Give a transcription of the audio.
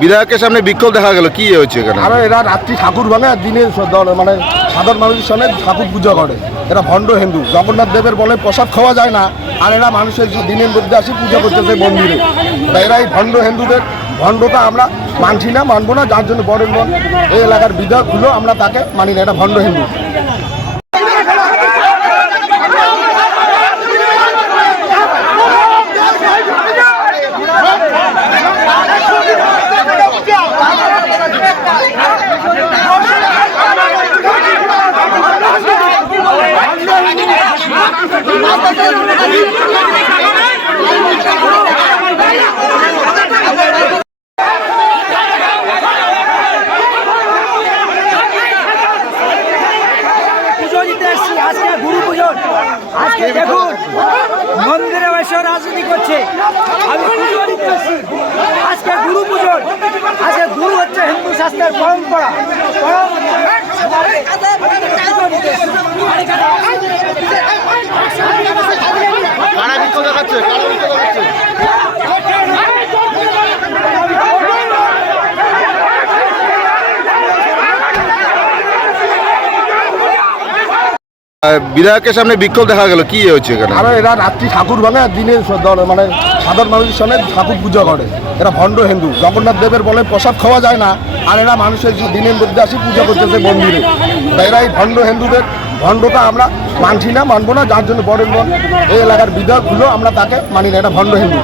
বিধায়কের সামনে বিক্ষোভ দেখা গেল, কি হয়েছে এখানে? আর এরা রাত্রি ঠাকুর ভাঙে আর দিনে মানে সাধারণ মানুষের সামনে ঠাকুর পুজো করে। এরা ভণ্ড হিন্দু, জগন্নাথ দেবের বলে প্রসাদ খাওয়া যায় না। আর এরা মানুষের দিনের মধ্যে আসি পুজো করতেছে মন্দিরে। তাই এরা এই ভণ্ড হিন্দুদের ভণ্ডটা আমরা মানছি না, মানবো না, যার জন্য বরেন বন এই এলাকার বিধায়ক হলো আমরা তাকে মানি না এটা ভণ্ড হিন্দু। আজকে দেখুন, মন্দিরে বসে রাজনীতি করছে। আমি পুজো দিতে আজকে গুরু পুজো আজকে গুরু হচ্ছে হিন্দু শাস্ত্রের পরম্পরা। পরম পুজো দিতে এসছি। কারা বিক্ষোভ দেখাচ্ছে কারা বিক্ষোভ দেখাচ্ছে বিধায়কের সামনে বিক্ষোভ দেখা গেল। কি হয়েছে এখানে? আর এরা রাত্রি ঠাকুর ভাঙে আর দিনে মানে সাধারণ মানুষের সামনে ঠাকুর পুজো করে। এরা ভণ্ড হিন্দু। জগন্নাথ দেবের বলে প্রসাদ খাওয়া যায় না, আর এরা মানুষের দিনের মধ্যে আসি পূজা করতেছে মন্দিরে। এরা এই ভণ্ড হিন্দুদের ভণ্ডটা আমরা মানছি না, মানবো না, যার জন্য বন এই এলাকার বিধায়ক হলো আমরা তাকে মানি না। এটা ভণ্ড হিন্দু।